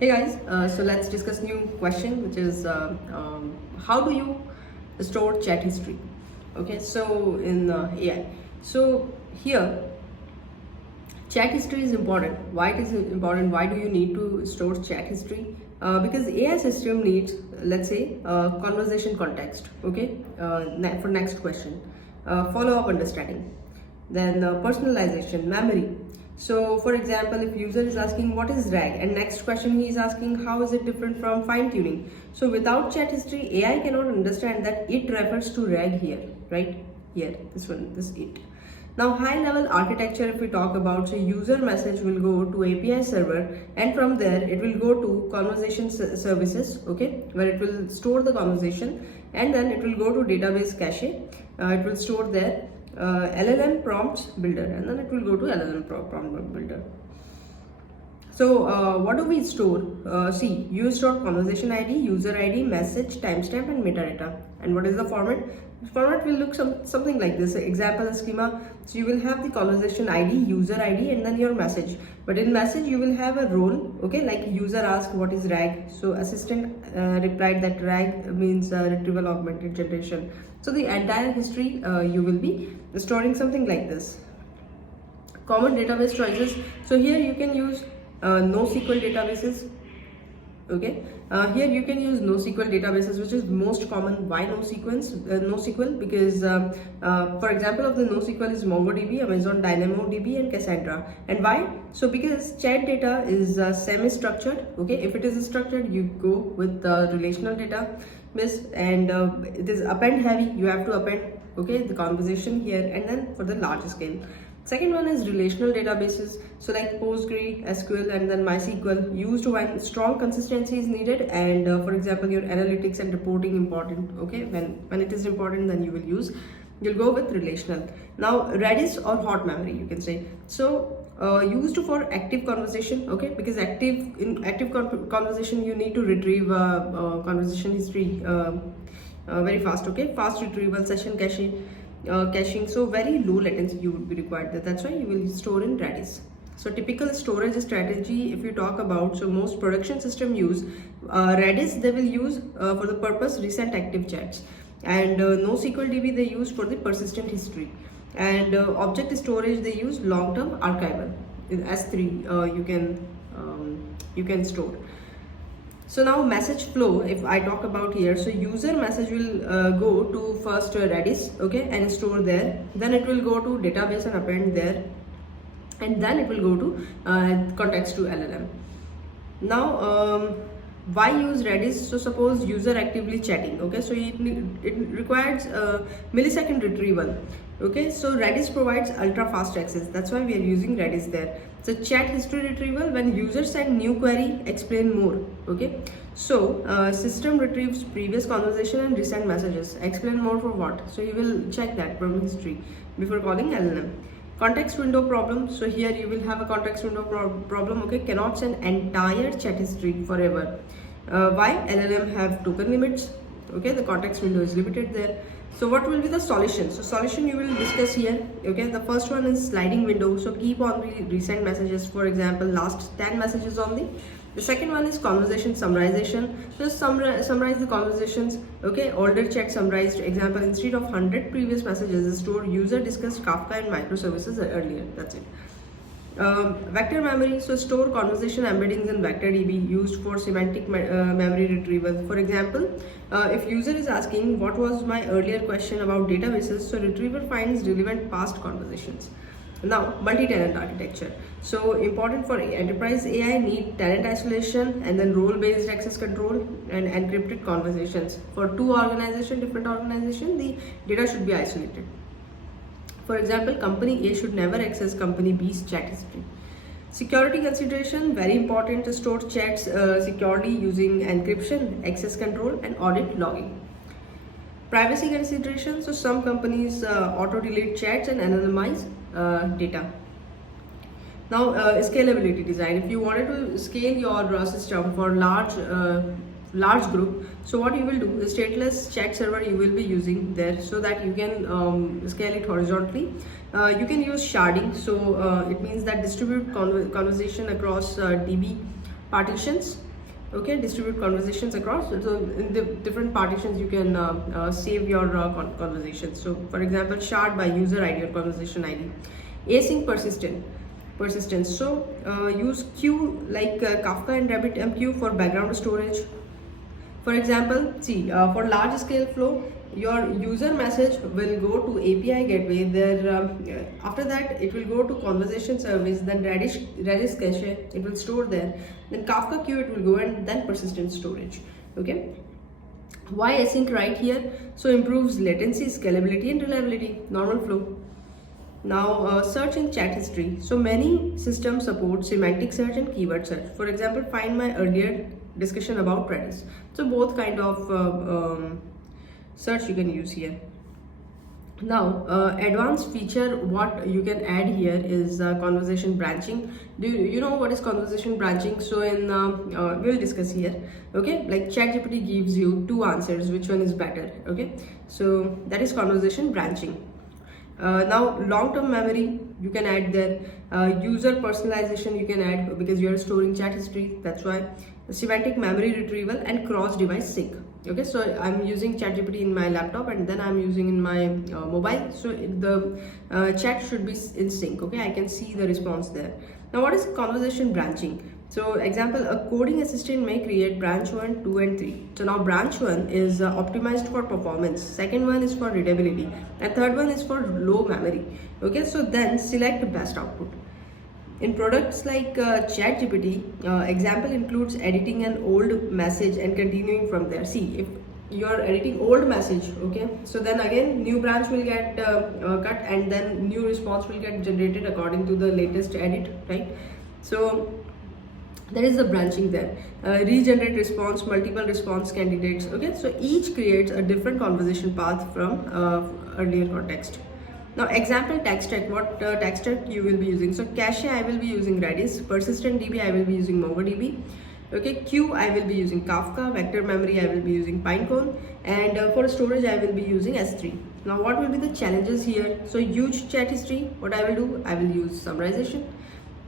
Hey guys, so let's discuss new question, which is how do you store chat history? Okay, so in AI, so here chat history is important. Why it is important? Why do you need to store chat history? Because AI system needs, let's say, conversation context. Okay, for next question, follow up understanding, then personalization, memory. So for example, if user is asking what is RAG, and next question he is asking how is it different from fine tuning. So without chat history, AI cannot understand that it refers to RAG here, right? Here, this one, this it. Now high level architecture, if we talk about, so user message will go to API server, and from there it will go to conversation services, okay, where it will store the conversation, and then it will go to database cache. It will store there LLM prompts builder, and then it will go to LLM prompt builder. So what do we store? See, you store conversation ID, user ID, message, timestamp, and metadata. And what is the format? The format will look something like this. Example schema. So you will have the conversation ID, user ID, and then your message. But in message you will have a role. Okay, like user asked what is RAG. So assistant replied that RAG means retrieval augmented generation. So the entire history you will be storing something like this. Common database choices. So here you can use NoSQL databases. Okay, here you can use NoSQL databases, which is most common. Why NoSQL? Because for example of the NoSQL is MongoDB, Amazon DynamoDB, and Cassandra. And why? So because chat data is semi-structured. Okay, if it is structured, you go with the relational database, and it is append heavy. You have to append, okay, the conversation here, and then for the larger scale. Second one is relational databases, so like PostgreSQL and then MySQL, used when strong consistency is needed, and for example your analytics and reporting important. Okay, when it is important, then you'll go with relational. Now Redis or hot memory, you can say. So used for active conversation. Okay, because in active conversation you need to retrieve conversation history very fast. Okay, fast retrieval, session caching, so very low latency you would be required. That's why you will store in Redis. So typical storage strategy, if you talk about, so most production system use Redis. They will use for the purpose recent active chats, and NoSQL DB they use for the persistent history, and object storage they use long-term archival. In S3 you can store. So now message flow, if I talk about here, so user message will go to first Redis, okay, and store there. Then it will go to database and append there, and then it will go to context to LLM. Now why use Redis? So suppose user actively chatting, okay, so it requires millisecond retrieval. Okay, so Redis provides ultra fast access. That's why we are using Redis there. So chat history retrieval, when user send new query, explain more. Okay, so system retrieves previous conversation and recent messages. Explain more for what? So you will check that from history before calling LLM. Context window problem. So here you will have a context window problem. Okay, cannot send entire chat history forever. Why? LLM have token limits. Okay, the context window is limited there. So what will be the solution? So solution you will discuss here. Okay, the first one is sliding window. So keep on the recent messages, for example last 10 messages only. The second one is conversation summarization. Just summarize the conversations. Okay, older chat summarized. Example, instead of 100 previous messages, store user discussed Kafka and microservices earlier. That's it. Vector memory, so store conversation embeddings in vector DB, used for semantic memory retrieval. For example, if user is asking what was my earlier question about databases, so retriever finds relevant past conversations. Now multi-tenant architecture, so important for enterprise AI, need tenant isolation and then role-based access control and encrypted conversations. For different organization, the data should be isolated. For example, company A should never access company B's chat history. Security consideration, very important to store chats securely using encryption, access control, and audit logging. Privacy consideration, so some companies auto-delete chats and anonymize data. Now scalability design, if you wanted to scale your system for large group, so what you will do, the stateless chat server you will be using there, so that you can scale it horizontally. You can use sharding, so it means that distribute conversation across DB partitions. Okay, distribute conversations across. So in the different partitions you can save your conversations. So for example, shard by user ID or conversation ID. Async persistence. So use Q like Kafka and RabbitMQ for background storage. For example, see, for large scale flow, your user message will go to API gateway. There, after that, it will go to conversation service. Then Redis cache, it will store there. Then Kafka queue, it will go, and then persistent storage. Okay. Why async right here? So improves latency, scalability, and reliability. Normal flow. Now search in chat history. So many systems support semantic search and keyword search. For example, find my earlier discussion about Redis. So both kind of search you can use here. Now advanced feature what you can add here is conversation branching. Do you know what is conversation branching? So in we'll discuss here. Okay, like ChatGPT gives you two answers, which one is better? Okay, so that is conversation branching. Now long-term memory you can add there. User personalization you can add because you are storing chat history, that's why. Semantic memory retrieval and cross-device sync. Okay, so I'm using ChatGPT in my laptop and then I'm using in my mobile, so the chat should be in sync. Okay, I can see the response there. Now what is conversation branching? So example, a coding assistant may create branch 1, 2 and 3. So now branch 1 is optimized for performance, second one is for readability, and third one is for low memory. Okay, so then select best output. In products like ChatGPT, example includes editing an old message and continuing from there. See, if you are editing old message, okay, so then again new branch will get cut and then new response will get generated according to the latest edit, right? So there is the branching there. Regenerate response, multiple response candidates. Okay, so each creates a different conversation path from earlier context. Now example text stack, what text stack you will be using. So cache I will be using Redis, persistent DB I will be using MongoDB. Okay, queue I will be using Kafka, vector memory I will be using Pinecone, and for storage I will be using S3. Now what will be the challenges here? So huge chat history, what I will do? I will use summarization.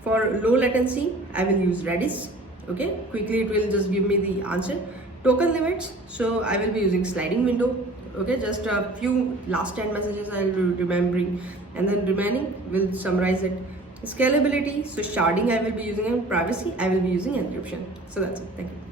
For low latency I will use Redis. Okay, quickly it will just give me the answer. Token limits, so I will be using sliding window. Okay, just a few last 10 messages I will be remembering, and then remaining will summarize it. Scalability, so sharding I will be using, and privacy I will be using encryption. So that's it. Thank you.